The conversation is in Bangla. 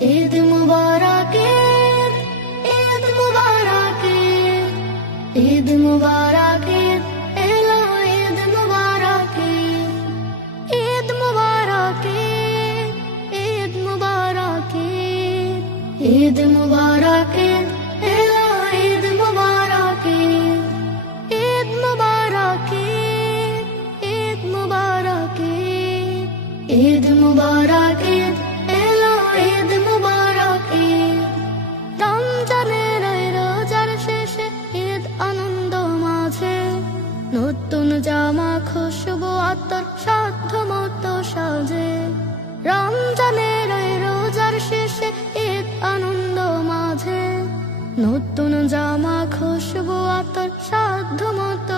ঈদ মুবারক, ঈদ মুবারক, ঈদ মুবারক, এলো ঈদ মুবারক, ঈদ মুবারক, ঈদ মুবারক, ঈদ মুবারক, এলো ঈদ মুবারক, ঈদ মুবারক, ঈদ মুবারক, ঈদ মুবারক, এলো ঈদ মুবারক। রমজানের রোজার শেষে ঈদ আনন্দ মাঝে, নতুন জামা খুশবু আতর সাধ্য মতো সাজে। রমজানের রোজার শেষে ঈদ আনন্দ মাঝে, নতুন জামা খুশবু আতর সাধ্য মতো